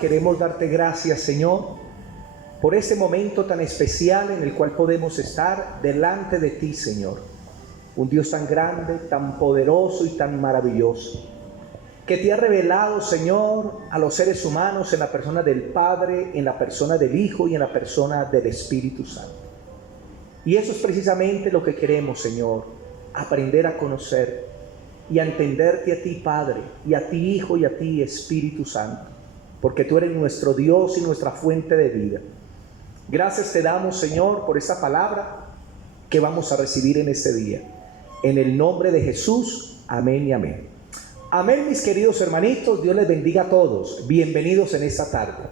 Queremos darte gracias, Señor, por este momento tan especial en el cual podemos estar delante de ti, Señor. Un Dios tan grande, tan poderoso y tan maravilloso, que te ha revelado, Señor, a los seres humanos en la persona del Padre, en la persona del Hijo y en la persona del Espíritu Santo. Y eso es precisamente lo que queremos, Señor, aprender a conocer y a entenderte a ti, Padre, y a ti, Hijo, y a ti, Espíritu Santo, porque tú eres nuestro Dios y nuestra fuente de vida. Gracias te damos, Señor, por esta palabra que vamos a recibir en este día. En el nombre de Jesús, amén y amén. Amén, mis queridos hermanitos, Dios les bendiga a todos. Bienvenidos en esta tarde.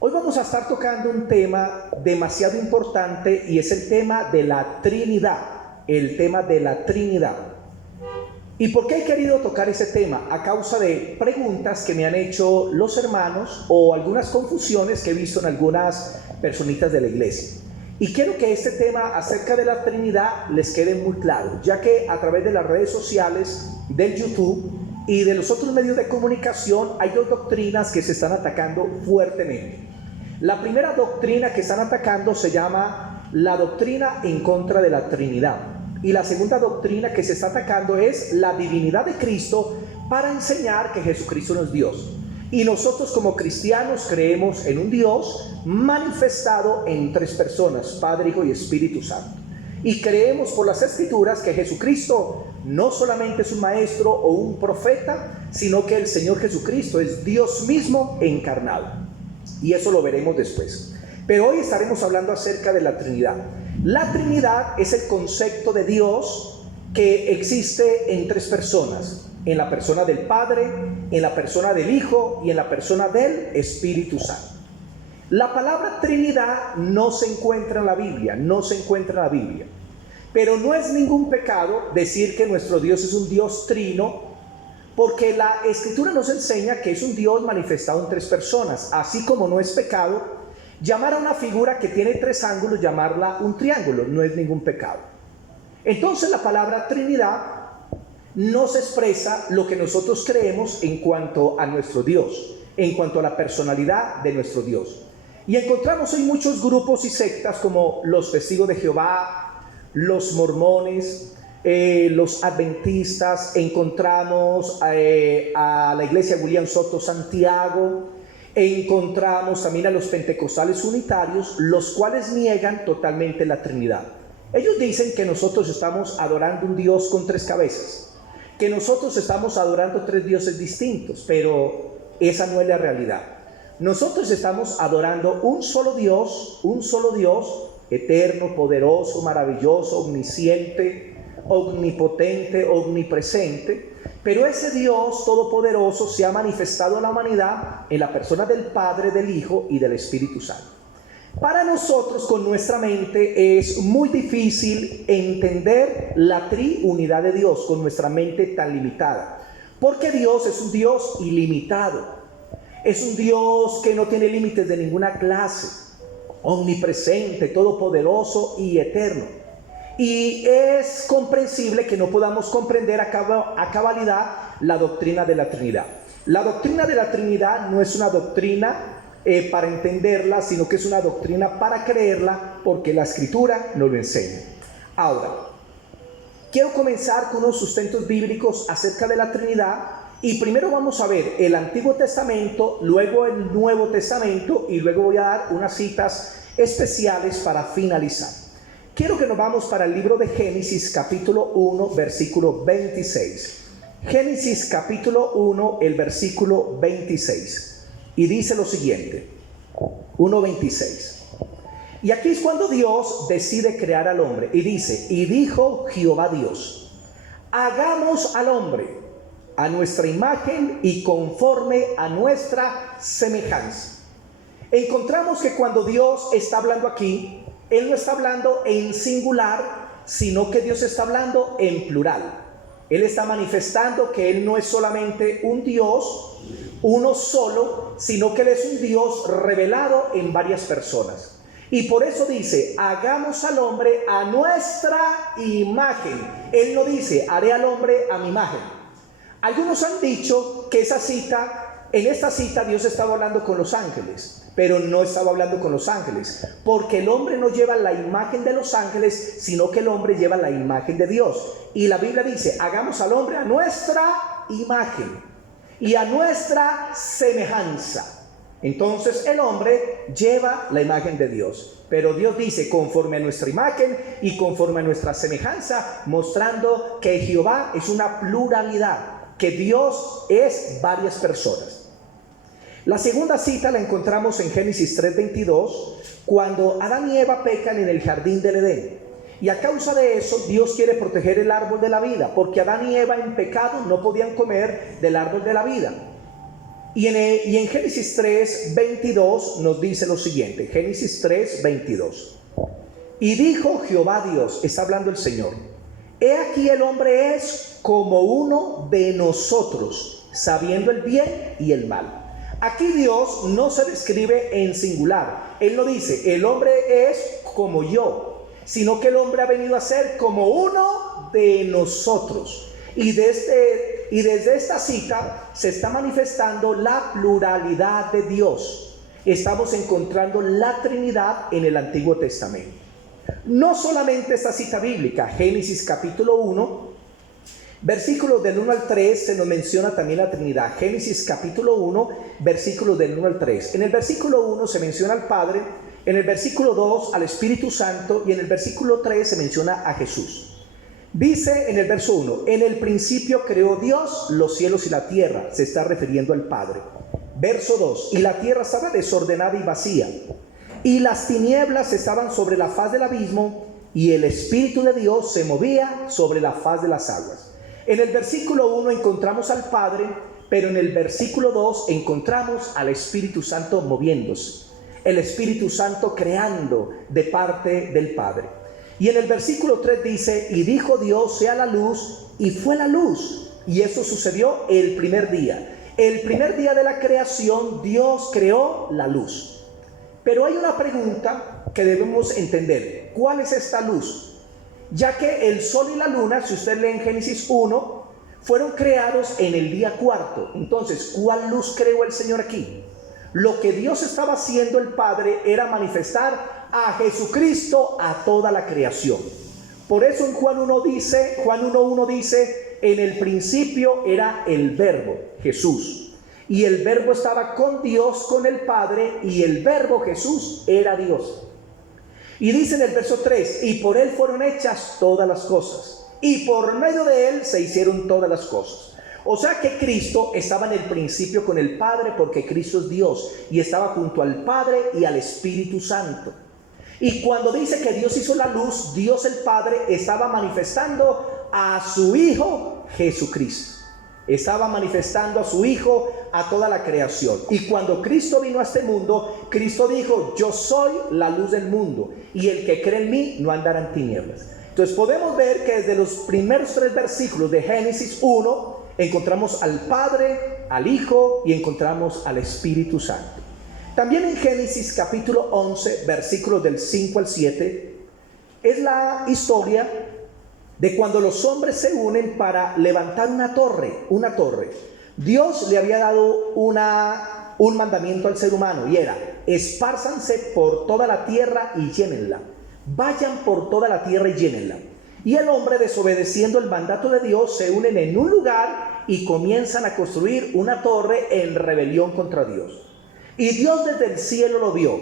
Hoy vamos a estar tocando un tema demasiado importante y es el tema de la Trinidad. El tema de la Trinidad. ¿Y por qué he querido tocar ese tema? A causa de preguntas que me han hecho los hermanos o algunas confusiones que he visto en algunas personitas de la iglesia. Y quiero que este tema acerca de la Trinidad les quede muy claro, ya que a través de las redes sociales, del YouTube y de los otros medios de comunicación hay dos doctrinas que se están atacando fuertemente. La primera doctrina que están atacando se llama la doctrina en contra de la Trinidad. Y la segunda doctrina que se está atacando es la divinidad de Cristo para enseñar que Jesucristo no es Dios. Y nosotros como cristianos creemos en un Dios manifestado en tres personas, Padre, Hijo y Espíritu Santo. Y creemos por las Escrituras que Jesucristo no solamente es un maestro o un profeta, sino que el Señor Jesucristo es Dios mismo encarnado. Y eso lo veremos después. Pero hoy estaremos hablando acerca de la Trinidad. La Trinidad es el concepto de Dios que existe en tres personas: en la persona del Padre, en la persona del Hijo y en la persona del Espíritu Santo. La palabra Trinidad no se encuentra en la Biblia, pero no es ningún pecado decir que nuestro Dios es un Dios trino, porque la Escritura nos enseña que es un Dios manifestado en tres personas, así como no es pecado llamar a una figura que tiene tres ángulos, llamarla un triángulo, no es ningún pecado. Entonces la palabra Trinidad nos expresa lo que nosotros creemos en cuanto a nuestro Dios, en cuanto a la personalidad de nuestro Dios. Y encontramos hoy muchos grupos y sectas como los Testigos de Jehová, los mormones, los adventistas, encontramos a la iglesia William Soto Santiago, encontramos también a los pentecostales unitarios, los cuales niegan totalmente la Trinidad. Ellos dicen que nosotros estamos adorando un Dios con tres cabezas, que nosotros estamos adorando tres dioses distintos, pero esa no es la realidad. Nosotros estamos adorando un solo Dios, eterno, poderoso, maravilloso, omnisciente, omnipotente, omnipresente. Pero ese Dios todopoderoso se ha manifestado a la humanidad en la persona del Padre, del Hijo y del Espíritu Santo. Para nosotros, con nuestra mente, es muy difícil entender la triunidad de Dios con nuestra mente tan limitada, porque Dios es un Dios ilimitado, es un Dios que no tiene límites de ninguna clase, omnipresente, todopoderoso y eterno. Y es comprensible que no podamos comprender a cabalidad la doctrina de la Trinidad. La doctrina de la Trinidad no es una doctrina para entenderla, sino que es una doctrina para creerla, porque la Escritura nos lo enseña. Ahora, quiero comenzar con unos sustentos bíblicos acerca de la Trinidad. Y primero vamos a ver el Antiguo Testamento, luego el Nuevo Testamento, y luego voy a dar unas citas especiales para finalizar. Quiero que nos vamos para el libro de Génesis capítulo 1, versículo 26. Génesis capítulo 1, el versículo 26. Y dice lo siguiente, 1:26. Y aquí es cuando Dios decide crear al hombre. Y dice, y dijo Jehová Dios, hagamos al hombre a nuestra imagen y conforme a nuestra semejanza. Encontramos que cuando Dios está hablando aquí, Él no está hablando en singular, sino que Dios está hablando en plural. Él está manifestando que Él no es solamente un Dios, uno solo, sino que Él es un Dios revelado en varias personas. Y por eso dice, hagamos al hombre a nuestra imagen. Él no dice, haré al hombre a mi imagen. Algunos han dicho que esa cita en esta cita Dios estaba hablando con los ángeles, pero no estaba hablando con los ángeles, porque el hombre no lleva la imagen de los ángeles, sino que el hombre lleva la imagen de Dios. Y la Biblia dice, hagamos al hombre a nuestra imagen y a nuestra semejanza. Entonces el hombre lleva la imagen de Dios, pero Dios dice conforme a nuestra imagen y conforme a nuestra semejanza, mostrando que Jehová es una pluralidad, que Dios es varias personas. La segunda cita la encontramos en Génesis 3:22, cuando Adán y Eva pecan en el jardín del Edén. Y a causa de eso, Dios quiere proteger el árbol de la vida, porque Adán y Eva en pecado no podían comer del árbol de la vida. Y en Génesis 3:22 nos dice lo siguiente, Génesis 3:22. Y dijo Jehová Dios, está hablando el Señor, he aquí el hombre es como uno de nosotros, sabiendo el bien y el mal. Aquí Dios no se describe en singular. Él no dice, el hombre es como yo, sino que el hombre ha venido a ser como uno de nosotros. Y desde esta cita se está manifestando la pluralidad de Dios. Estamos encontrando la Trinidad en el Antiguo Testamento. No solamente esta cita bíblica, Génesis capítulo 1, versículos del 1 al 3 se nos menciona también la Trinidad. Génesis capítulo 1, versículos del 1 al 3. En el versículo 1 se menciona al Padre, en el versículo 2 al Espíritu Santo y en el versículo 3 se menciona a Jesús. Dice en el verso 1, en el principio creó Dios los cielos y la tierra, se está refiriendo al Padre. Verso 2, y la tierra estaba desordenada y vacía, y las tinieblas estaban sobre la faz del abismo, y el Espíritu de Dios se movía sobre la faz de las aguas. En el versículo 1 encontramos al Padre, pero en el versículo 2 encontramos al Espíritu Santo moviéndose, el Espíritu Santo creando de parte del Padre. Y en el versículo 3 dice, y dijo Dios, sea la luz, y fue la luz. Y eso sucedió el primer día. El primer día de la creación, Dios creó la luz. Pero hay una pregunta que debemos entender. ¿Cuál es esta luz? Ya que el sol y la luna, si usted lee en Génesis 1, fueron creados en el día cuarto. Entonces, ¿cuál luz creó el Señor aquí? Lo que Dios estaba haciendo el Padre era manifestar a Jesucristo a toda la creación. Por eso en Juan 1:1 dice, en el principio era el Verbo, Jesús. Y el Verbo estaba con Dios, con el Padre, y el Verbo Jesús era Dios. Y dice en el verso 3, y por él fueron hechas todas las cosas, y por medio de él se hicieron todas las cosas. O sea que Cristo estaba en el principio con el Padre, porque Cristo es Dios, y estaba junto al Padre y al Espíritu Santo. Y cuando dice que Dios hizo la luz, Dios el Padre estaba manifestando a su Hijo Jesucristo. Estaba manifestando a su Hijo a toda la creación. Y cuando Cristo vino a este mundo, Cristo dijo, yo soy la luz del mundo, y el que cree en mí no andará en tinieblas. Entonces podemos ver que desde los primeros 3 versículos de Génesis 1 encontramos al Padre, al Hijo y encontramos al Espíritu Santo. También en Génesis capítulo 11, versículos del 5 al 7, es la historia de cuando los hombres se unen para levantar una torre. Dios le había dado un mandamiento al ser humano, y era, espárzanse por toda la tierra y llénenla. Vayan por toda la tierra y llénenla. Y el hombre, desobedeciendo el mandato de Dios, se unen en un lugar y comienzan a construir una torre en rebelión contra Dios. Y Dios desde el cielo lo vio.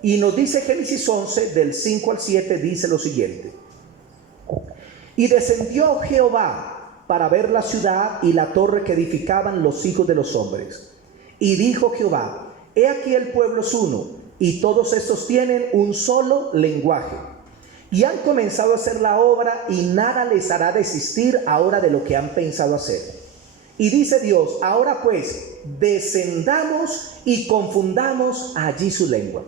Y nos dice Génesis 11, del 5 al 7, dice lo siguiente. Y descendió Jehová para ver la ciudad y la torre que edificaban los hijos de los hombres. Y dijo Jehová, he aquí el pueblo es uno, y todos estos tienen un solo lenguaje. Y han comenzado a hacer la obra, y nada les hará desistir ahora de lo que han pensado hacer. Y dice Dios, ahora pues, descendamos y confundamos allí su lengua.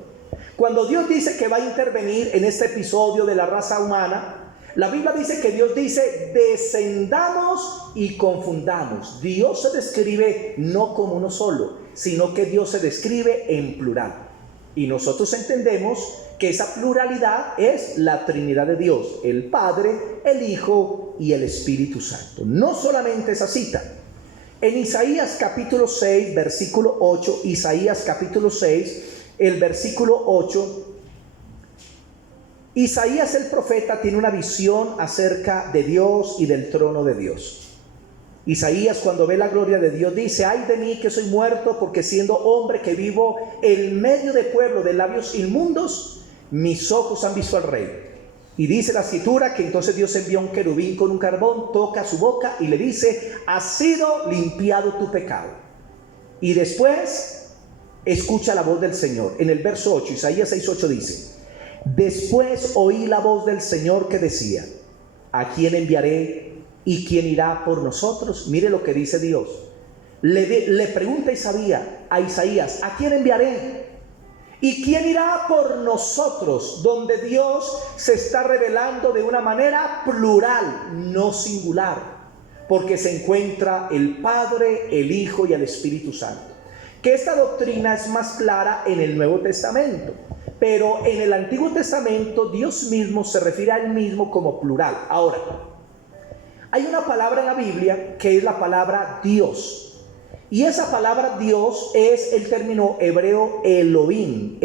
Cuando Dios dice que va a intervenir en este episodio de la raza humana, la Biblia dice que Dios dice, descendamos y confundamos. Dios se describe no como uno solo, sino que Dios se describe en plural. Y nosotros entendemos que esa pluralidad es la Trinidad de Dios, el Padre, el Hijo y el Espíritu Santo. No solamente esa cita. En Isaías capítulo 6, versículo 8, Isaías capítulo 6, el versículo 8, Isaías el profeta tiene una visión acerca de Dios y del trono de Dios. Isaías, cuando ve la gloria de Dios, dice: ay de mí que soy muerto, porque siendo hombre que vivo en medio de pueblo de labios inmundos, mis ojos han visto al Rey. Y dice la escritura que entonces Dios envió un querubín con un carbón, toca su boca y le dice: ha sido limpiado tu pecado. Y después escucha la voz del Señor. En el verso 8, Isaías 6:8 dice: después oí la voz del Señor que decía: ¿a quién enviaré? ¿Y quién irá por nosotros? Mire lo que dice Dios. Le pregunta a Isaías: ¿a quién enviaré? ¿Y quién irá por nosotros? Donde Dios se está revelando de una manera plural, no singular, porque se encuentra el Padre, el Hijo y el Espíritu Santo. Que esta doctrina es más clara en el Nuevo Testamento, pero en el Antiguo Testamento Dios mismo se refiere a él mismo como plural. Ahora, hay una palabra en la Biblia que es la palabra Dios. Y esa palabra Dios es el término hebreo Elohim.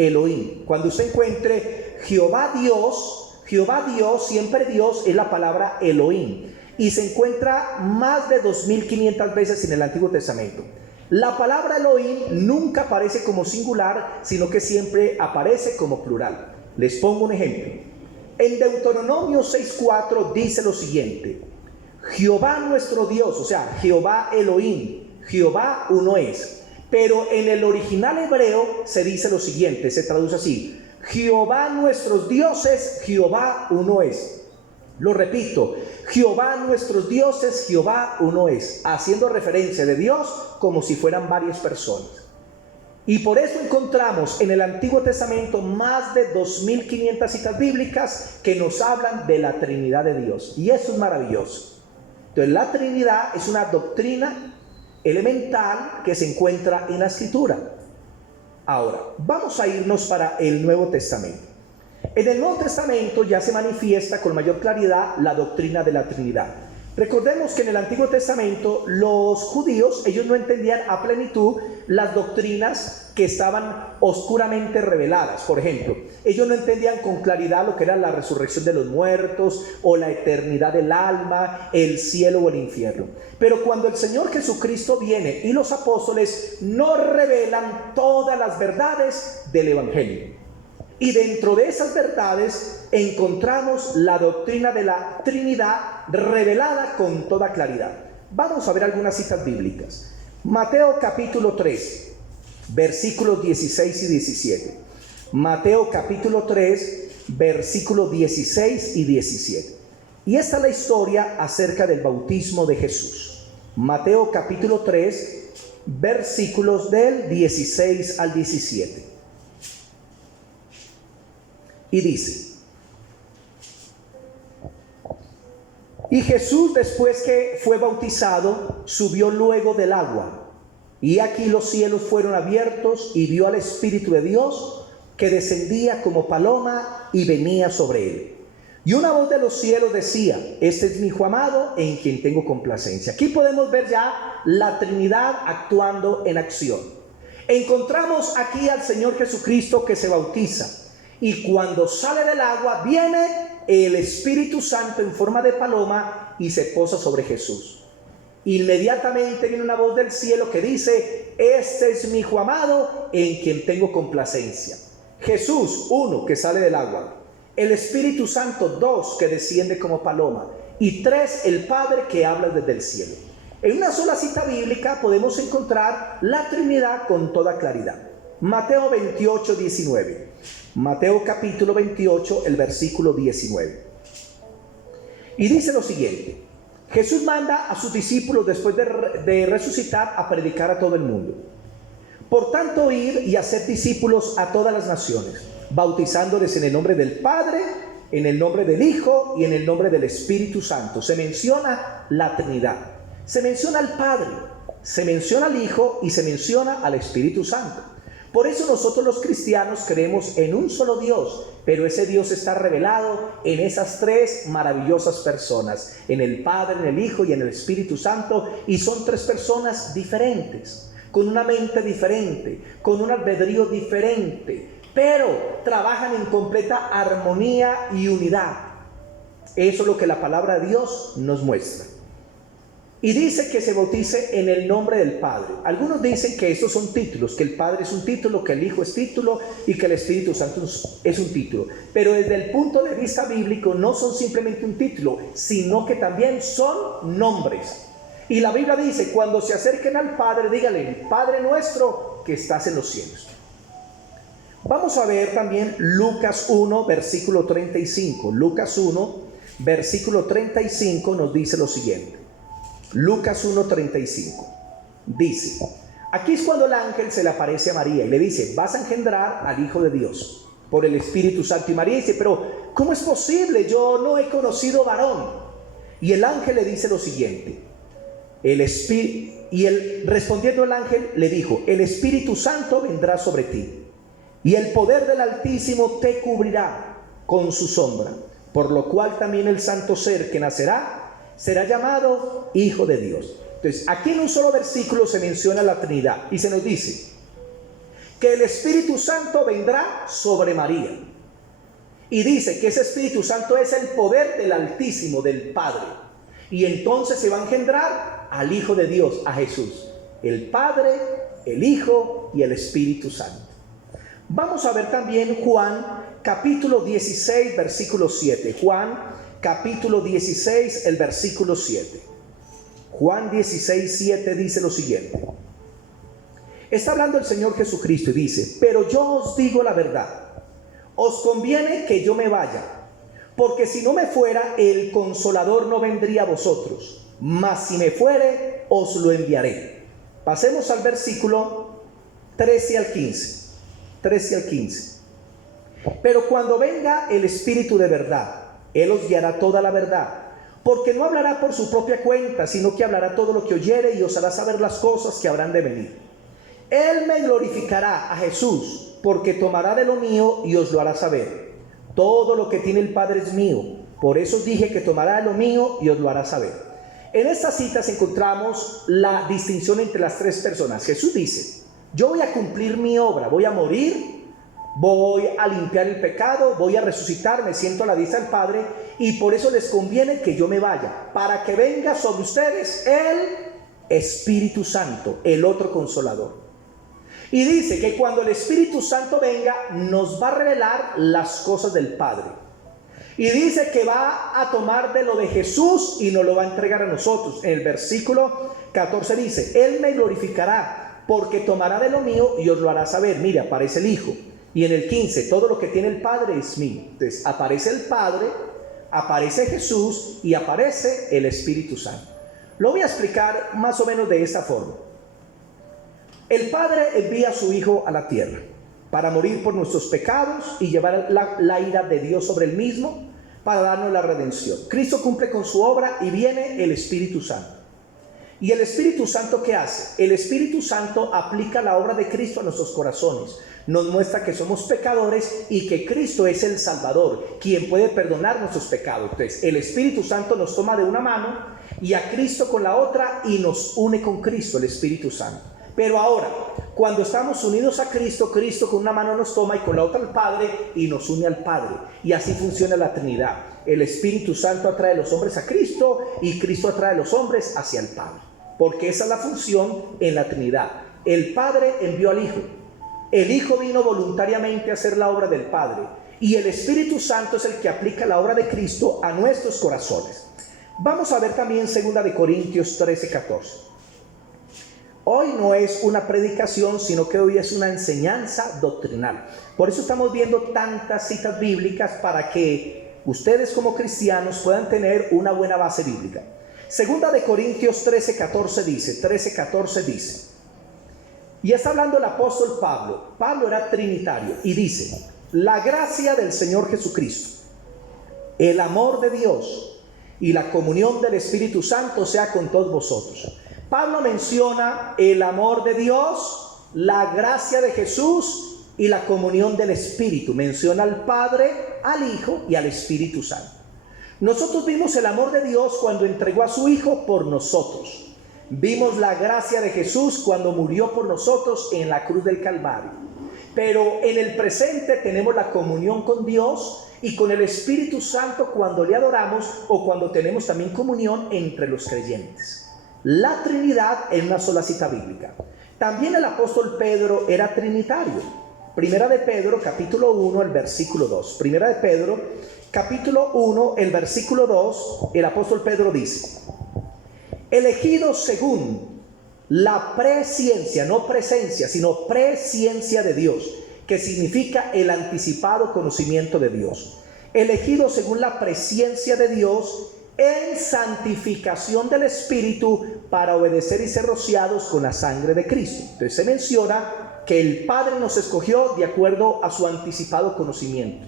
Cuando usted encuentre Jehová Dios, siempre Dios, es la palabra Elohim. Y se encuentra más de 2500 veces en el Antiguo Testamento. La palabra Elohim nunca aparece como singular, sino que siempre aparece como plural. Les pongo un ejemplo. En Deuteronomio 6:4 dice lo siguiente: Jehová nuestro Dios, o sea, Jehová Elohim, Jehová uno es. Pero en el original hebreo se dice lo siguiente, se traduce así: Jehová nuestros dioses, Jehová uno es. Lo repito: Jehová nuestros dioses, Jehová uno es, haciendo referencia de Dios como si fueran varias personas. Y por eso encontramos en el Antiguo Testamento más de 2500 citas bíblicas que nos hablan de la Trinidad de Dios. Y eso es maravilloso. Entonces, la Trinidad es una doctrina elemental que se encuentra en la Escritura. Ahora, vamos a irnos para el Nuevo Testamento. En el Nuevo Testamento ya se manifiesta con mayor claridad la doctrina de la Trinidad. Recordemos que en el Antiguo Testamento los judíos, ellos no entendían a plenitud las doctrinas que estaban oscuramente reveladas. Por ejemplo, ellos no entendían con claridad lo que era la resurrección de los muertos o la eternidad del alma, el cielo o el infierno. Pero cuando el Señor Jesucristo viene y los apóstoles nos revelan todas las verdades del Evangelio. Y dentro de esas verdades encontramos la doctrina de la Trinidad revelada con toda claridad. Vamos a ver algunas citas bíblicas. Mateo capítulo 3, versículos 16 y 17. Mateo capítulo 3, versículos 16 y 17. Y esta es la historia acerca del bautismo de Jesús. Mateo capítulo 3, versículos del 16 al 17. Y dice: y Jesús, después que fue bautizado, subió luego del agua. Y aquí los cielos fueron abiertos, y vio al Espíritu de Dios que descendía como paloma y venía sobre él. Y una voz de los cielos decía: este es mi Hijo amado, en quien tengo complacencia. Aquí podemos ver ya la Trinidad actuando en acción. Encontramos aquí al Señor Jesucristo que se bautiza. Y cuando sale del agua, viene el Espíritu Santo en forma de paloma y se posa sobre Jesús. Inmediatamente viene una voz del cielo que dice: este es mi Hijo amado, en quien tengo complacencia. Jesús, uno, que sale del agua. El Espíritu Santo, dos, que desciende como paloma. Y tres, el Padre que habla desde el cielo. En una sola cita bíblica podemos encontrar la Trinidad con toda claridad. Mateo 28, 19. Mateo capítulo 28, el versículo 19. Y dice lo siguiente: Jesús manda a sus discípulos después de resucitar a predicar a todo el mundo. Por tanto, ir y hacer discípulos a todas las naciones, bautizándoles en el nombre del Padre, en el nombre del Hijo y en el nombre del Espíritu Santo. Se menciona la Trinidad. Se menciona al Padre, se menciona al Hijo y se menciona al Espíritu Santo. Por eso nosotros los cristianos creemos en un solo Dios, pero ese Dios está revelado en esas tres maravillosas personas, en el Padre, en el Hijo y en el Espíritu Santo, y son tres personas diferentes, con una mente diferente, con un albedrío diferente, pero trabajan en completa armonía y unidad. Eso es lo que la palabra de Dios nos muestra. Y dice que se bautice en el nombre del Padre. Algunos dicen que estos son títulos, que el Padre es un título, que el Hijo es título y que el Espíritu Santo es un título. Pero desde el punto de vista bíblico no son simplemente un título, sino que también son nombres. Y la Biblia dice, cuando se acerquen al Padre, díganle, Padre nuestro que estás en los cielos. Vamos a ver también Lucas 1, versículo 35. Lucas 1, versículo 35 nos dice lo siguiente. Lucas 1:35 dice, aquí es cuando el ángel se le aparece a María y le dice, vas a engendrar al Hijo de Dios por el Espíritu Santo. Y María dice, pero ¿cómo es posible? Yo no he conocido varón. Y el ángel le dice lo siguiente, respondiendo el ángel le dijo, el Espíritu Santo vendrá sobre ti y el poder del Altísimo te cubrirá con su sombra, por lo cual también el santo ser que nacerá será llamado Hijo de Dios. Entonces, aquí en un solo versículo se menciona la Trinidad y se nos dice que el Espíritu Santo vendrá sobre María. Y dice que ese Espíritu Santo es el poder del Altísimo, del Padre. Y entonces se va a engendrar al Hijo de Dios, a Jesús. El Padre, el Hijo y el Espíritu Santo. Vamos a ver también Juan capítulo 16, versículo 7. Juan capítulo 16, el versículo 7. Juan 16, 7 dice lo siguiente. Está hablando el Señor Jesucristo y dice, pero yo os digo la verdad, os conviene que yo me vaya, porque si no me fuera, el Consolador no vendría a vosotros, mas si me fuere, os lo enviaré. Pasemos al versículo 13 al 15. 13 al 15. Pero cuando venga el Espíritu de verdad, Él os guiará toda la verdad, porque no hablará por su propia cuenta, sino que hablará todo lo que oyere y os hará saber las cosas que habrán de venir. Él me glorificará, a Jesús, porque tomará de lo mío y os lo hará saber. Todo lo que tiene el Padre es mío, por eso os dije que tomará de lo mío y os lo hará saber. En estas citas encontramos la distinción entre las tres personas. Jesús dice, yo voy a cumplir mi obra, voy a morir, voy a limpiar el pecado, voy a resucitar, me siento a la diestra del Padre, y por eso les conviene que yo me vaya, para que venga sobre ustedes el Espíritu Santo, el otro Consolador. Y dice que cuando el Espíritu Santo venga, nos va a revelar las cosas del Padre. Y dice que va a tomar de lo de Jesús y nos lo va a entregar a nosotros. En el versículo 14 dice, Él me glorificará, porque tomará de lo mío y os lo hará saber. Mira, aparece el Hijo. Y en el 15, todo lo que tiene el Padre es mío. Entonces aparece el Padre, aparece Jesús y aparece el Espíritu Santo. Lo voy a explicar más o menos de esta forma. El Padre envía a su Hijo a la tierra para morir por nuestros pecados y llevar la ira de Dios sobre él mismo para darnos la redención. Cristo cumple con su obra y viene el Espíritu Santo. ¿Y el Espíritu Santo qué hace? El Espíritu Santo aplica la obra de Cristo a nuestros corazones. Nos muestra que somos pecadores y que Cristo es el Salvador, quien puede perdonar nuestros pecados. Entonces, el Espíritu Santo nos toma de una mano y a Cristo con la otra y nos une con Cristo, el Espíritu Santo. Pero ahora, cuando estamos unidos a Cristo, Cristo con una mano nos toma y con la otra al Padre y nos une al Padre. Y así funciona la Trinidad. El Espíritu Santo atrae a los hombres a Cristo y Cristo atrae a los hombres hacia el Padre. Porque esa es la función en la Trinidad. El Padre envió al Hijo. El Hijo vino voluntariamente a hacer la obra del Padre. Y el Espíritu Santo es el que aplica la obra de Cristo a nuestros corazones. Vamos a ver también 2 Corintios 13:14. Hoy no es una predicación, sino que hoy es una enseñanza doctrinal. Por eso estamos viendo tantas citas bíblicas para que ustedes como cristianos puedan tener una buena base bíblica. 2 Corintios 13:14 dice, y está hablando el apóstol Pablo. Pablo era trinitario y dice, la gracia del Señor Jesucristo, el amor de Dios y la comunión del Espíritu Santo sea con todos vosotros. Pablo menciona el amor de Dios la gracia de Jesús y la comunión del Espíritu. Menciona al Padre, al Hijo y al Espíritu Santo. Nosotros vimos el amor de Dios cuando entregó a su Hijo por nosotros. Vimos la gracia de Jesús cuando murió por nosotros en la cruz del Calvario. Pero en el presente tenemos la comunión con Dios y con el Espíritu Santo cuando le adoramos o cuando tenemos también comunión entre los creyentes. La Trinidad en una sola cita bíblica. También el apóstol Pedro era trinitario. Primera de Pedro, capítulo 1, el versículo 2. Primera de Pedro, capítulo 1, el versículo 2, el apóstol Pedro dice: elegidos según la presciencia, no presencia, sino presciencia de Dios, que significa el anticipado conocimiento de Dios. Elegidos según la presciencia de Dios en santificación del Espíritu para obedecer y ser rociados con la sangre de Cristo. Entonces se menciona que el Padre nos escogió de acuerdo a su anticipado conocimiento.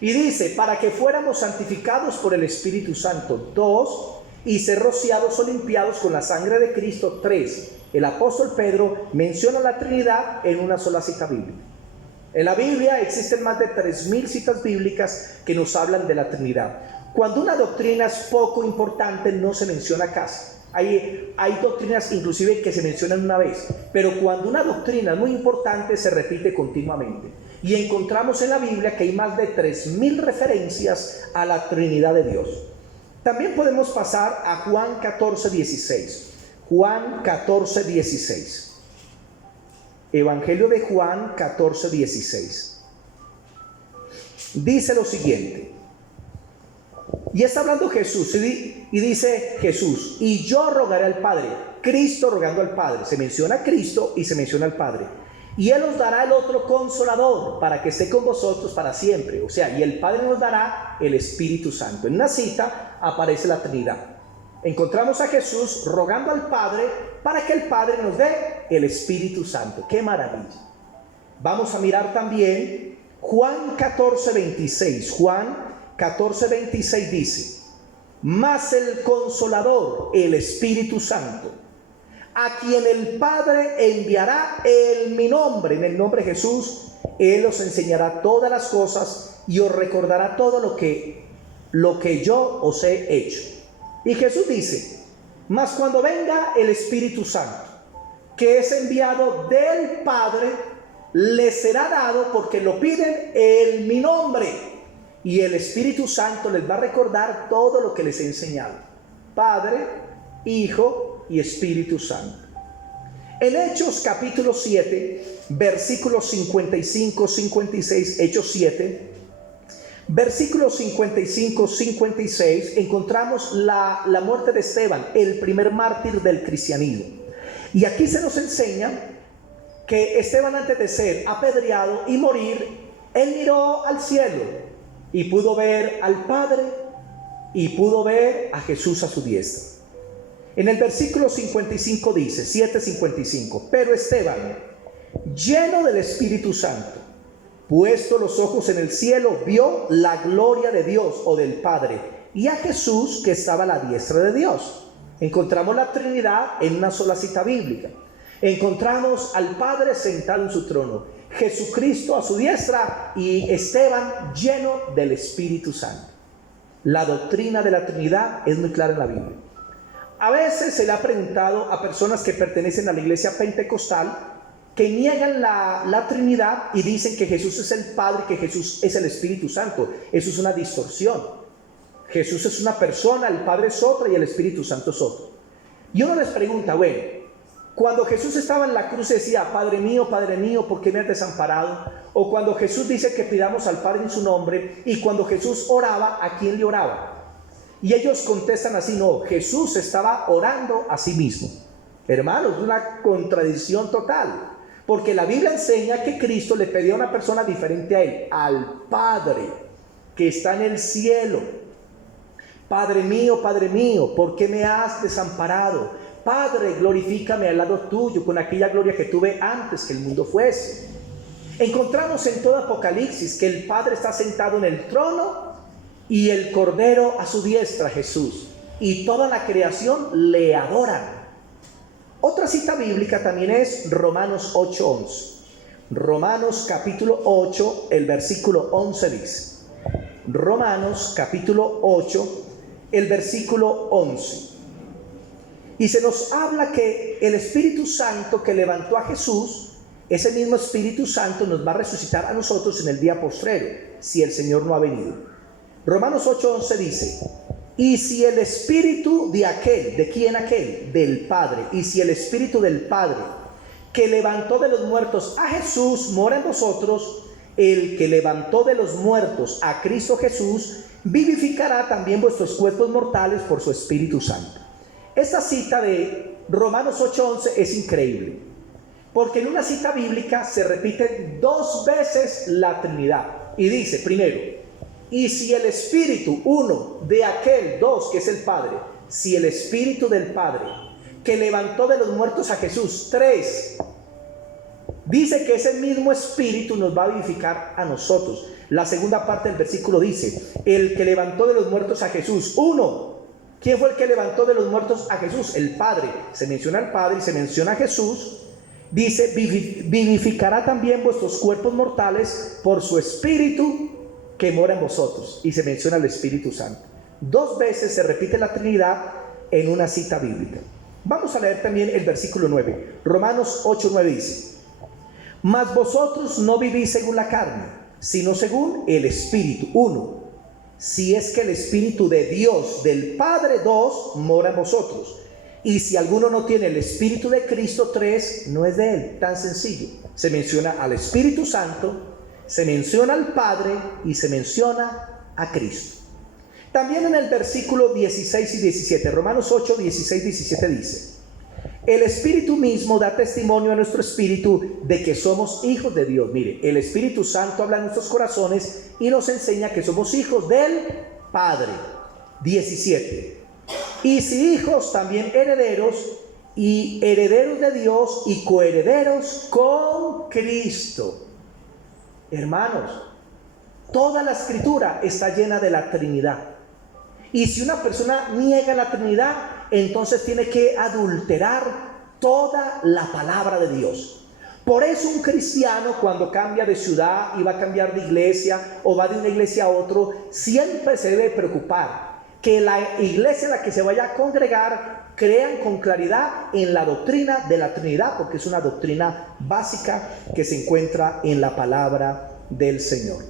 Y dice, para que fuéramos santificados por el Espíritu Santo. 2, y ser rociados o limpiados con la sangre de Cristo. 3, el apóstol Pedro menciona la Trinidad en una sola cita bíblica. En la Biblia existen más de 3000 citas bíblicas que nos hablan de la Trinidad. Cuando una doctrina es poco importante, no se menciona casi. Hay doctrinas inclusive que se mencionan una vez, pero cuando una doctrina es muy importante, se repite continuamente. Y encontramos en la Biblia que hay más de 3000 referencias a la Trinidad de Dios. También podemos pasar a Juan 14:16. Juan 14:16. Evangelio de Juan 14:16. Dice lo siguiente. Y está hablando Jesús y dice Jesús: y yo rogaré al Padre. Cristo rogando al Padre. Se menciona a Cristo y se menciona al Padre. Y Él os dará el otro consolador para que esté con vosotros para siempre. O sea, y el Padre nos dará el Espíritu Santo. En una cita aparece la Trinidad. Encontramos a Jesús rogando al Padre para que el Padre nos dé el Espíritu Santo. ¡Qué maravilla! Vamos a mirar también Juan 14:26. Juan 14:26 dice: mas el Consolador, el Espíritu Santo, a quien el Padre enviará en mi nombre, en el nombre de Jesús, Él os enseñará todas las cosas y os recordará todo lo que yo os he hecho. Y Jesús dice: mas cuando venga el Espíritu Santo, que es enviado del Padre, les será dado, porque lo piden, en mi nombre. Y el Espíritu Santo les va a recordar todo lo que les he enseñado. Padre, Hijo y Espíritu Santo. En Hechos capítulo 7, versículos 55-56, Hechos 7, versículos 55-56, encontramos la muerte de Esteban, el primer mártir del cristianismo. Y aquí se nos enseña que Esteban, antes de ser apedreado y morir, él miró al cielo y pudo ver al Padre y pudo ver a Jesús a su diestra. En el versículo 55 dice, 7:55, pero Esteban, lleno del Espíritu Santo, puesto los ojos en el cielo, vio la gloria de Dios o del Padre y a Jesús que estaba a la diestra de Dios. Encontramos la Trinidad en una sola cita bíblica. Encontramos al Padre sentado en su trono, Jesucristo a su diestra y Esteban lleno del Espíritu Santo. La doctrina de la Trinidad es muy clara en la Biblia. A veces se le ha preguntado a personas que pertenecen a la iglesia pentecostal, que niegan la Trinidad y dicen que Jesús es el Padre, que Jesús es el Espíritu Santo. Eso es una distorsión. Jesús es una persona, el Padre es otra y el Espíritu Santo es otro. Y uno les pregunta, bueno, cuando Jesús estaba en la cruz decía, Padre mío, ¿por qué me has desamparado? O cuando Jesús dice que pidamos al Padre en su nombre, y cuando Jesús oraba, ¿a quién le oraba? Y ellos contestan así, no, Jesús estaba orando a sí mismo. Hermanos, es una contradicción total, porque la Biblia enseña que Cristo le pedía a una persona diferente a él, al Padre que está en el cielo. Padre mío, ¿por qué me has desamparado? Padre, glorifícame al lado tuyo con aquella gloria que tuve antes que el mundo fuese. Encontramos en todo Apocalipsis que el Padre está sentado en el trono y el Cordero a su diestra, Jesús, y toda la creación le adoran. Otra cita bíblica también es Romanos 8:11. Romanos capítulo 8, el versículo 11 dice. Romanos capítulo 8, el versículo 11. Y se nos habla que el Espíritu Santo que levantó a Jesús, ese mismo Espíritu Santo nos va a resucitar a nosotros en el día postrero, si el Señor no ha venido. Romanos 8:11 dice: y si el Espíritu de aquel, ¿de quién aquel? Del Padre. Y si el Espíritu del Padre que levantó de los muertos a Jesús mora en vosotros, el que levantó de los muertos a Cristo Jesús vivificará también vuestros cuerpos mortales por su Espíritu Santo. Esta cita de Romanos 8:11 es increíble, porque en una cita bíblica se repite 2 veces la Trinidad. Y dice primero: y si el Espíritu, 1, de aquel, 2, que es el Padre, si el Espíritu del Padre que levantó de los muertos a Jesús, 3, dice que ese mismo Espíritu nos va a vivificar a nosotros. La segunda parte del versículo dice: el que levantó de los muertos a Jesús, 1. ¿Quién fue el que levantó de los muertos a Jesús? El Padre. Se menciona al Padre y se menciona a Jesús. Dice: vivificará también vuestros cuerpos mortales por su Espíritu que mora en vosotros. Y se menciona al Espíritu Santo. 2 veces se repite la Trinidad en una cita bíblica. Vamos a leer también el versículo 9. Romanos 8:9 dice: mas vosotros no vivís según la carne, sino según el Espíritu. 1. Si es que el Espíritu de Dios, del Padre. 2. Mora en vosotros. Y si alguno no tiene el Espíritu de Cristo. 3. No es de él. Tan sencillo. Se menciona al Espíritu Santo, se menciona al Padre y se menciona a Cristo. También en el versículo 16 y 17, Romanos 8, 16, 17 dice: el Espíritu mismo da testimonio a nuestro espíritu de que somos hijos de Dios. Mire, el Espíritu Santo habla en nuestros corazones y nos enseña que somos hijos del Padre. 17. Y si hijos, también herederos, y herederos de Dios y coherederos con Cristo. Hermanos, toda la Escritura está llena de la Trinidad. Y si una persona niega la Trinidad, entonces tiene que adulterar toda la palabra de Dios. Por eso un cristiano, cuando cambia de ciudad y va a cambiar de iglesia o va de una iglesia a otra, siempre se debe preocupar que la iglesia en la que se vaya a congregar crean con claridad en la doctrina de la Trinidad, porque es una doctrina básica que se encuentra en la palabra del Señor.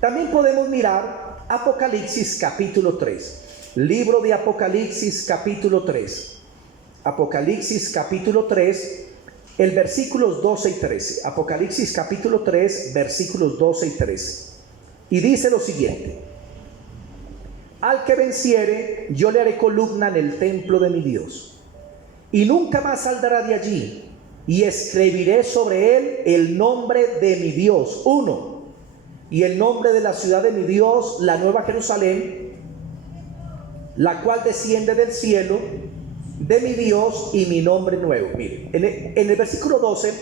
También podemos mirar Apocalipsis capítulo 3. Libro de Apocalipsis capítulo 3. Apocalipsis capítulo 3, el versículos 12 y 13. Apocalipsis capítulo 3, versículos 12 y 13. Y dice lo siguiente: al que venciere, yo le haré columna en el templo de mi Dios, y nunca más saldrá de allí, y escribiré sobre él el nombre de mi Dios. 1. Y el nombre de la ciudad de mi Dios, la nueva Jerusalén, la cual desciende del cielo de mi Dios, y mi nombre nuevo. Mire, en el versículo 12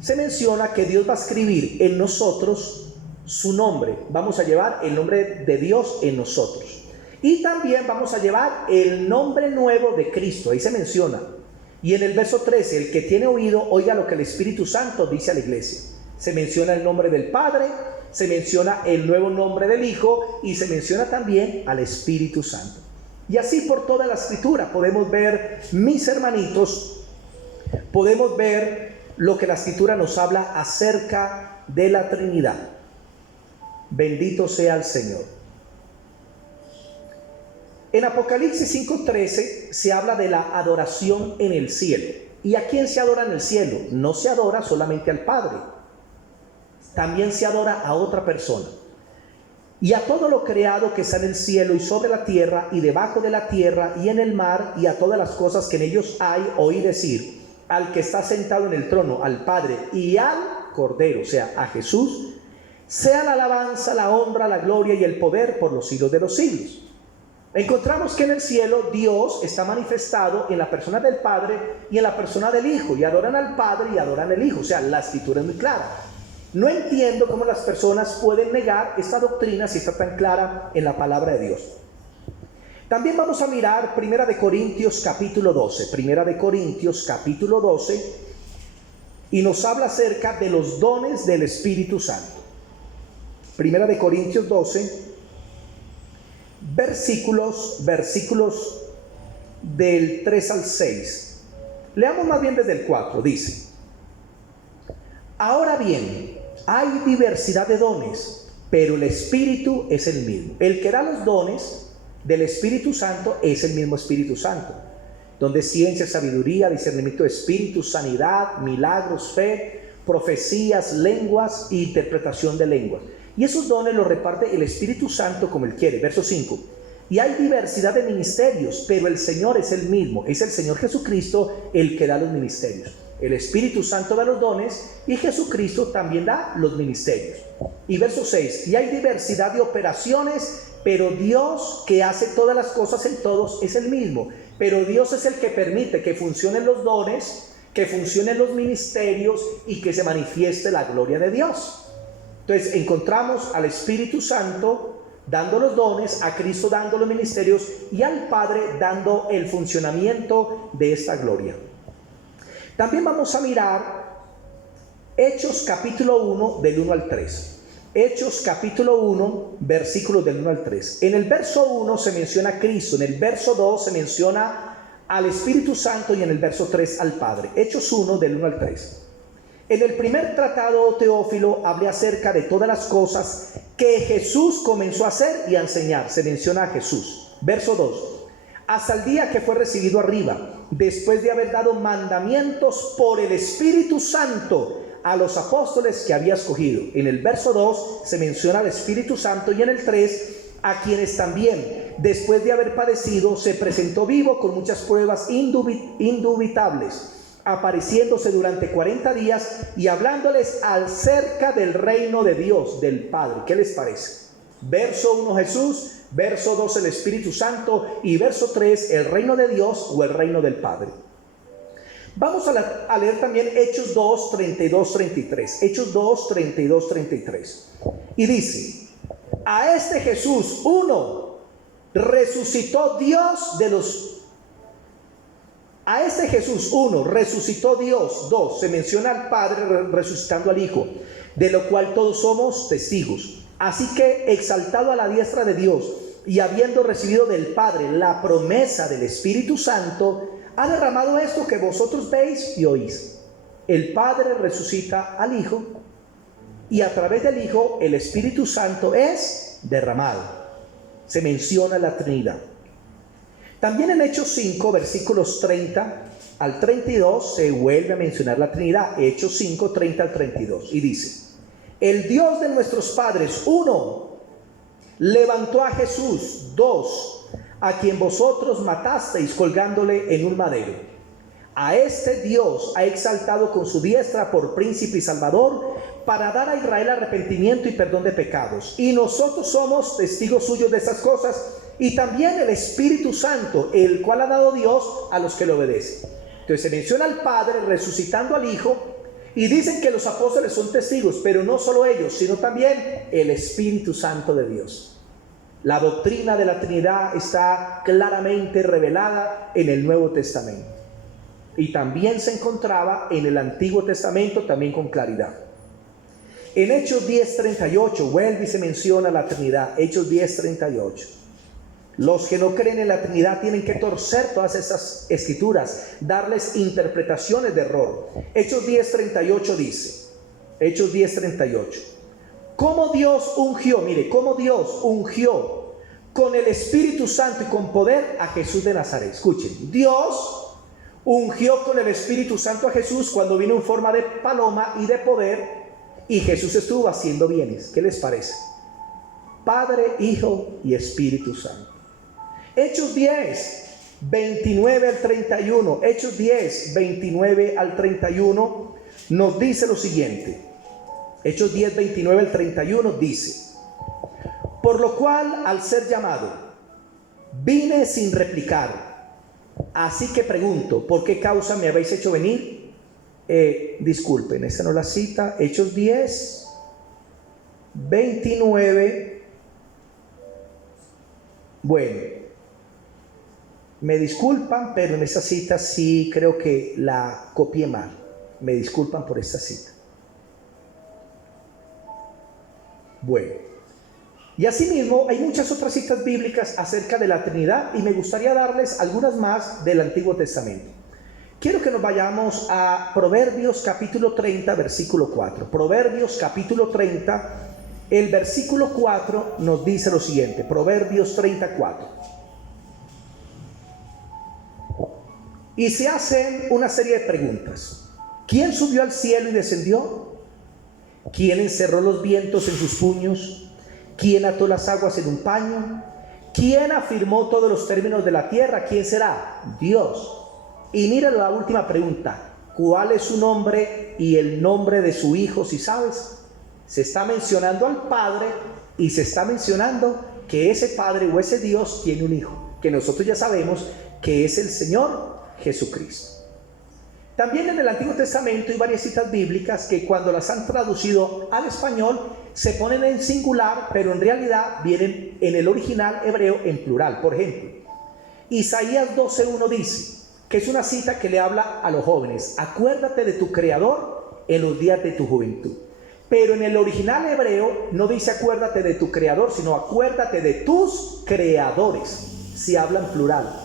se menciona que Dios va a escribir en nosotros su nombre. Vamos a llevar el nombre de Dios en nosotros. Y también vamos a llevar el nombre nuevo de Cristo. Ahí se menciona. Y en el verso 13, el que tiene oído, oiga lo que el Espíritu Santo dice a la iglesia. Se menciona el nombre del Padre, se menciona el nuevo nombre del Hijo, y se menciona también al Espíritu Santo. Y así por toda la Escritura podemos ver, mis hermanitos, podemos ver lo que la Escritura nos habla acerca de la Trinidad. Bendito sea el Señor. En Apocalipsis 5:13 se habla de la adoración en el cielo. ¿Y a quién se adora en el cielo? No se adora solamente al Padre, también se adora a otra persona. Y a todo lo creado que está en el cielo y sobre la tierra y debajo de la tierra y en el mar, y a todas las cosas que en ellos hay, oí decir al que está sentado en el trono, al Padre y al Cordero, o sea, a Jesús, sea la alabanza, la honra, la gloria y el poder por los siglos de los siglos. Encontramos que en el cielo Dios está manifestado en la persona del Padre y en la persona del Hijo, y adoran al Padre y adoran al Hijo. O sea, la Escritura es muy clara. No entiendo cómo las personas pueden negar esta doctrina si está tan clara en la palabra de Dios. También vamos a mirar Primera de Corintios capítulo 12. Primera de Corintios capítulo 12, y nos habla acerca de los dones del Espíritu Santo. Primera de Corintios 12, versículos del 3 al 6. Leamos más bien desde el 4. Dice: ahora bien, hay diversidad de dones, pero el Espíritu es el mismo. El que da los dones del Espíritu Santo es el mismo Espíritu Santo, donde ciencia, sabiduría, discernimiento de espíritus, sanidad, milagros, fe, profecías, lenguas e interpretación de lenguas. Y esos dones los reparte el Espíritu Santo como Él quiere. Verso 5. Y hay diversidad de ministerios, pero el Señor es el mismo. Es el Señor Jesucristo el que da los ministerios. El Espíritu Santo da los dones y Jesucristo también da los ministerios. Y verso 6. Y hay diversidad de operaciones, pero Dios, que hace todas las cosas en todos, es el mismo. Pero Dios es el que permite que funcionen los dones, que funcionen los ministerios y que se manifieste la gloria de Dios. Entonces encontramos al Espíritu Santo dando los dones, a Cristo dando los ministerios y al Padre dando el funcionamiento de esta gloria. También vamos a mirar Hechos capítulo 1 del 1 al 3. Hechos capítulo 1, versículos del 1 al 3. En el verso 1 se menciona a Cristo, en el verso 2 se menciona al Espíritu Santo y en el verso 3 al Padre. Hechos 1 del 1 al 3. En el primer tratado, Teófilo, hablé acerca de todas las cosas que Jesús comenzó a hacer y a enseñar. Se menciona a Jesús. Verso 2. Hasta el día que fue recibido arriba, después de haber dado mandamientos por el Espíritu Santo a los apóstoles que había escogido. En el verso 2 se menciona al Espíritu Santo y en el 3 a quienes también, después de haber padecido, se presentó vivo con muchas pruebas indubitables, apareciéndose durante 40 días y hablándoles acerca del reino de Dios, del Padre. ¿Qué les parece? Verso 1 Jesús, verso 2 el Espíritu Santo y verso 3 el reino de Dios o el reino del Padre. Vamos a leer también Hechos 2, 32, 33. Hechos 2, 32, 33. Y dice: a este Jesús, uno, resucitó Dios de los... A este Jesús, uno, resucitó Dios. Dos, se menciona al Padre resucitando al Hijo, de lo cual todos somos testigos. Así que, exaltado a la diestra de Dios y habiendo recibido del Padre la promesa del Espíritu Santo, ha derramado esto que vosotros veis y oís. El Padre resucita al Hijo y a través del Hijo el Espíritu Santo es derramado. Se menciona la Trinidad. También en Hechos 5, versículos 30 al 32, se vuelve a mencionar la Trinidad. Hechos 5, 30 al 32. Y dice: el Dios de nuestros padres, uno, levantó a Jesús, dos, a quien vosotros matasteis colgándole en un madero. A este Dios ha exaltado con su diestra por príncipe y salvador, para dar a Israel arrepentimiento y perdón de pecados. Y nosotros somos testigos suyos de estas cosas, y también el Espíritu Santo, el cual ha dado Dios a los que le obedecen. Entonces se menciona al Padre resucitando al Hijo, y dicen que los apóstoles son testigos, pero no solo ellos, sino también el Espíritu Santo de Dios. La doctrina de la Trinidad está claramente revelada en el Nuevo Testamento, y también se encontraba en el Antiguo Testamento también con claridad. En Hechos 10:38 vuelve y se menciona la Trinidad. Hechos 10:38. Los que no creen en la Trinidad tienen que torcer todas estas escrituras, darles interpretaciones de error. Hechos 10:38 dice, Hechos 10:38, cómo Dios ungió, mire, cómo Dios ungió con el Espíritu Santo y con poder a Jesús de Nazaret. Escuchen, Dios ungió con el Espíritu Santo a Jesús cuando vino en forma de paloma y de poder, y Jesús estuvo haciendo bienes. ¿Qué les parece? Padre, Hijo y Espíritu Santo. Hechos 10, 29 al 31. Hechos 10, 29 al 31 nos dice lo siguiente. Hechos 10, 29 al 31 dice: por lo cual, al ser llamado, vine sin replicar. Así que pregunto, ¿por qué causa me habéis hecho venir? Disculpen, esta no es la cita. Hechos 10, 29. Bueno, Me disculpan, pero en esta cita sí creo que la copié mal. Me disculpan por esta cita. Bueno, y asimismo hay muchas otras citas bíblicas acerca de la Trinidad y me gustaría darles algunas más del Antiguo Testamento. Quiero que nos vayamos a Proverbios capítulo 30, versículo 4. Proverbios capítulo 30, el versículo 4 nos dice lo siguiente. Proverbios 34. Y se hacen una serie de preguntas. ¿Quién subió al cielo y descendió? ¿Quién encerró los vientos en sus puños? ¿Quién ató las aguas en un paño? ¿Quién afirmó todos los términos de la tierra? ¿Quién será? Dios. Y mira la última pregunta. ¿Cuál es su nombre y el nombre de su hijo, si sabes? Se está mencionando al Padre y se está mencionando que ese Padre o ese Dios tiene un hijo, que nosotros ya sabemos que es el Señor Jesucristo. También en el Antiguo Testamento hay varias citas bíblicas que cuando las han traducido al español se ponen en singular, pero en realidad vienen en el original hebreo en plural. Por ejemplo, Isaías 12:1 dice, que es una cita que le habla a los jóvenes: acuérdate de tu Creador en los días de tu juventud. Pero en el original hebreo no dice acuérdate de tu Creador, sino acuérdate de tus creadores, si habla en plural.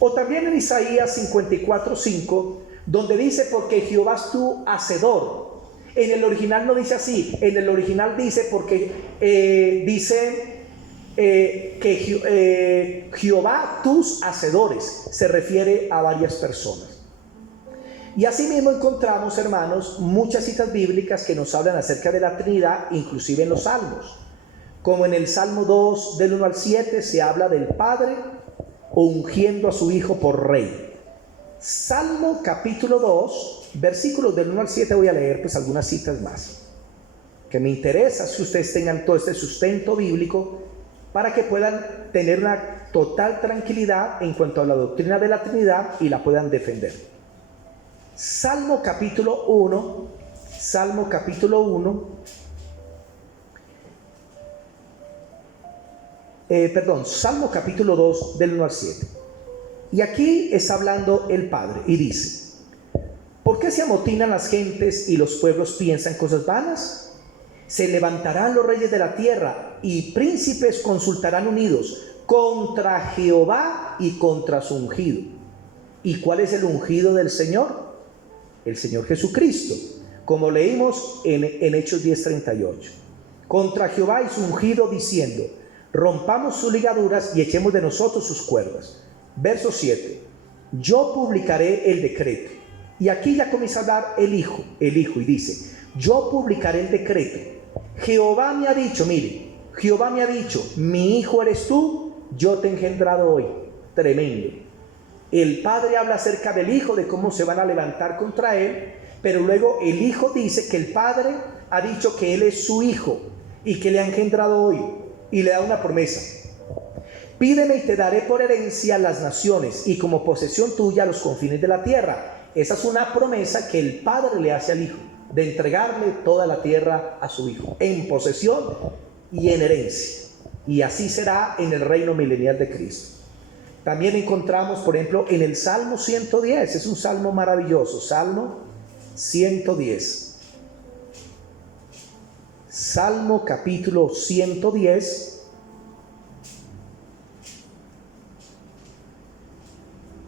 O también en Isaías 54:5, donde dice porque Jehová es tu hacedor. En el original no dice así, en el original dice porque Jehová tus hacedores, se refiere a varias personas. Y asimismo encontramos, hermanos, muchas citas bíblicas que nos hablan acerca de la Trinidad, inclusive en los Salmos, como en el Salmo 2 del 1 al 7 se habla del Padre ungiendo a su Hijo por Rey. Salmo capítulo 2, versículos del 1 al 7 voy a leer pues algunas citas más, que me interesa si ustedes tengan todo este sustento bíblico para que puedan tener una total tranquilidad en cuanto a la doctrina de la Trinidad y la puedan defender. Salmo capítulo 1, Salmo capítulo 1, Salmo capítulo 2 del 1 al 7. Y aquí está hablando el Padre y dice: ¿por qué se amotinan las gentes y los pueblos piensan cosas vanas? Se levantarán los reyes de la tierra y príncipes consultarán unidos contra Jehová y contra su ungido. ¿Y cuál es el ungido del Señor? El Señor Jesucristo, como leímos en Hechos 10:38. Contra Jehová y su ungido, diciendo: rompamos sus ligaduras y echemos de nosotros sus cuerdas. Verso 7. Yo publicaré el decreto. Y aquí ya comienza a hablar el Hijo, y dice: yo publicaré el decreto. Jehová me ha dicho, mire, Jehová me ha dicho: mi hijo eres tú, yo te he engendrado hoy. Tremendo. El Padre habla acerca del Hijo, de cómo se van a levantar contra él, pero luego el Hijo dice que el Padre ha dicho que él es su Hijo y que le ha engendrado hoy, y le da una promesa: pídeme y te daré por herencia las naciones y como posesión tuya los confines de la tierra. Esa es una promesa que el Padre le hace al Hijo, de entregarle toda la tierra a su Hijo, en posesión y en herencia. Y así será en el reino milenial de Cristo. También encontramos, por ejemplo, en el Salmo 110, es un salmo maravilloso, Salmo 110. Salmo capítulo 110.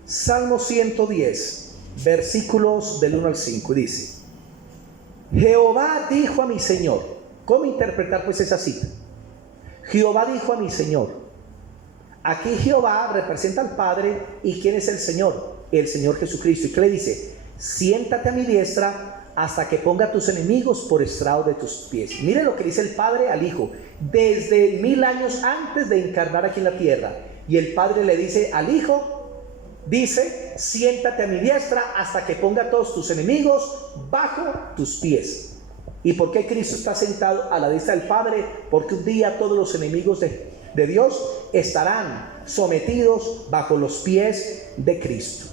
Salmo 110, versículos del 1 al 5, dice: Jehová dijo a mi Señor. ¿Cómo interpretar pues esa cita? Jehová dijo a mi Señor. Aquí Jehová representa al Padre. ¿Y quién es el Señor? El Señor Jesucristo. ¿Y qué le dice? Siéntate a mi diestra hasta que ponga a tus enemigos por estrado de tus pies. Mire lo que dice el Padre al Hijo desde 1000 años antes de encarnar aquí en la tierra. Y el Padre le dice al Hijo, dice: siéntate a mi diestra hasta que ponga a todos tus enemigos bajo tus pies. ¿Y por qué Cristo está sentado a la diestra del Padre? Porque un día todos los enemigos de Dios estarán sometidos bajo los pies de Cristo.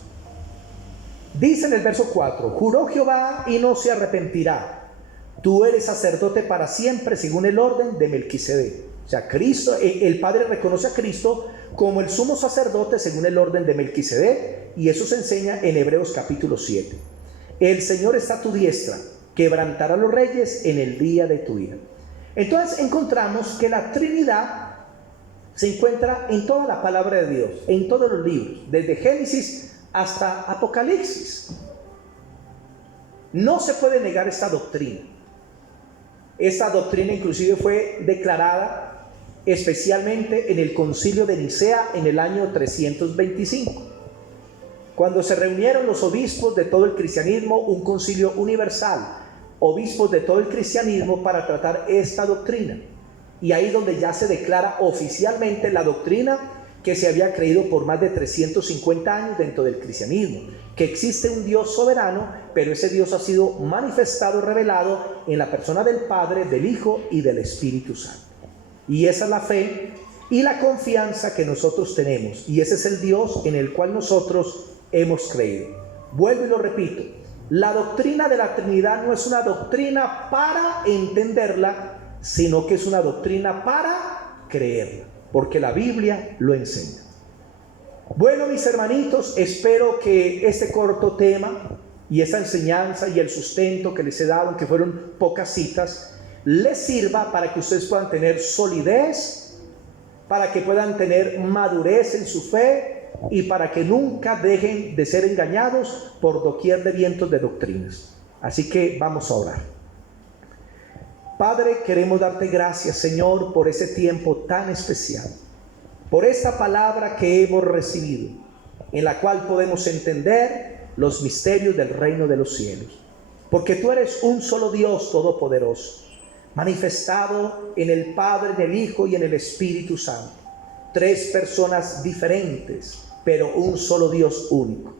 Dice en el verso 4: juró Jehová y no se arrepentirá. Tú eres sacerdote para siempre según el orden de Melquisedec. O sea, Cristo, el Padre reconoce a Cristo como el sumo sacerdote según el orden de Melquisedec, y eso se enseña en Hebreos capítulo 7. El Señor está a tu diestra, quebrantará a los reyes en el día de tu ira. Entonces encontramos que la Trinidad se encuentra en toda la palabra de Dios, en todos los libros, desde Génesis hasta Apocalipsis. No se puede negar esta doctrina. Esta doctrina inclusive fue declarada especialmente en el Concilio de Nicea en el año 325, cuando se reunieron los obispos de todo el cristianismo, un concilio universal, obispos de todo el cristianismo, para tratar esta doctrina. Y ahí donde ya se declara oficialmente la doctrina que se había creído por más de 350 años dentro del cristianismo, que existe un Dios soberano, pero ese Dios ha sido manifestado, revelado en la persona del Padre, del Hijo y del Espíritu Santo. Y esa es la fe y la confianza que nosotros tenemos, y ese es el Dios en el cual nosotros hemos creído. Vuelvo y lo repito, la doctrina de la Trinidad no es una doctrina para entenderla, sino que es una doctrina para creerla, porque la Biblia lo enseña. Bueno, mis hermanitos, espero que este corto tema y esta enseñanza y el sustento que les he dado, aunque fueron pocas citas, les sirva para que ustedes puedan tener solidez, para que puedan tener madurez en su fe y para que nunca dejen de ser engañados por doquier de vientos de doctrinas. Así que vamos a orar. Padre, queremos darte gracias, Señor, por ese tiempo tan especial, por esta palabra que hemos recibido, en la cual podemos entender los misterios del reino de los cielos, porque tú eres un solo Dios todopoderoso, manifestado en el Padre, en el Hijo y en el Espíritu Santo, tres personas diferentes, pero un solo Dios único.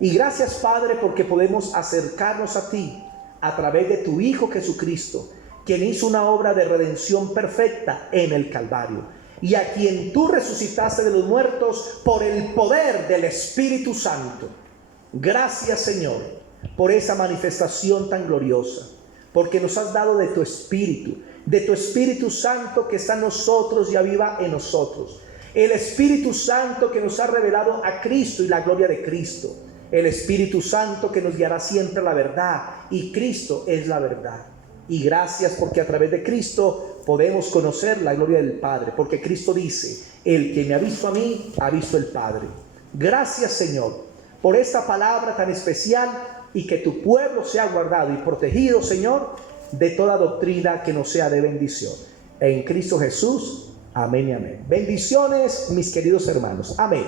Y gracias, Padre, porque podemos acercarnos a ti a través de tu Hijo Jesucristo, quien hizo una obra de redención perfecta en el Calvario, y a quien tú resucitaste de los muertos por el poder del Espíritu Santo. Gracias, Señor, por esa manifestación tan gloriosa, porque nos has dado de tu Espíritu Santo que está en nosotros y aviva en nosotros. El Espíritu Santo que nos ha revelado a Cristo y la gloria de Cristo. El Espíritu Santo que nos guiará siempre a la verdad, y Cristo es la verdad. Y gracias porque a través de Cristo podemos conocer la gloria del Padre, porque Cristo dice: el que me ha visto a mí, ha visto el Padre. Gracias, Señor, por esta palabra tan especial, y que tu pueblo sea guardado y protegido, Señor, de toda doctrina que no sea de bendición. En Cristo Jesús, amén y amén. Bendiciones, mis queridos hermanos. Amén.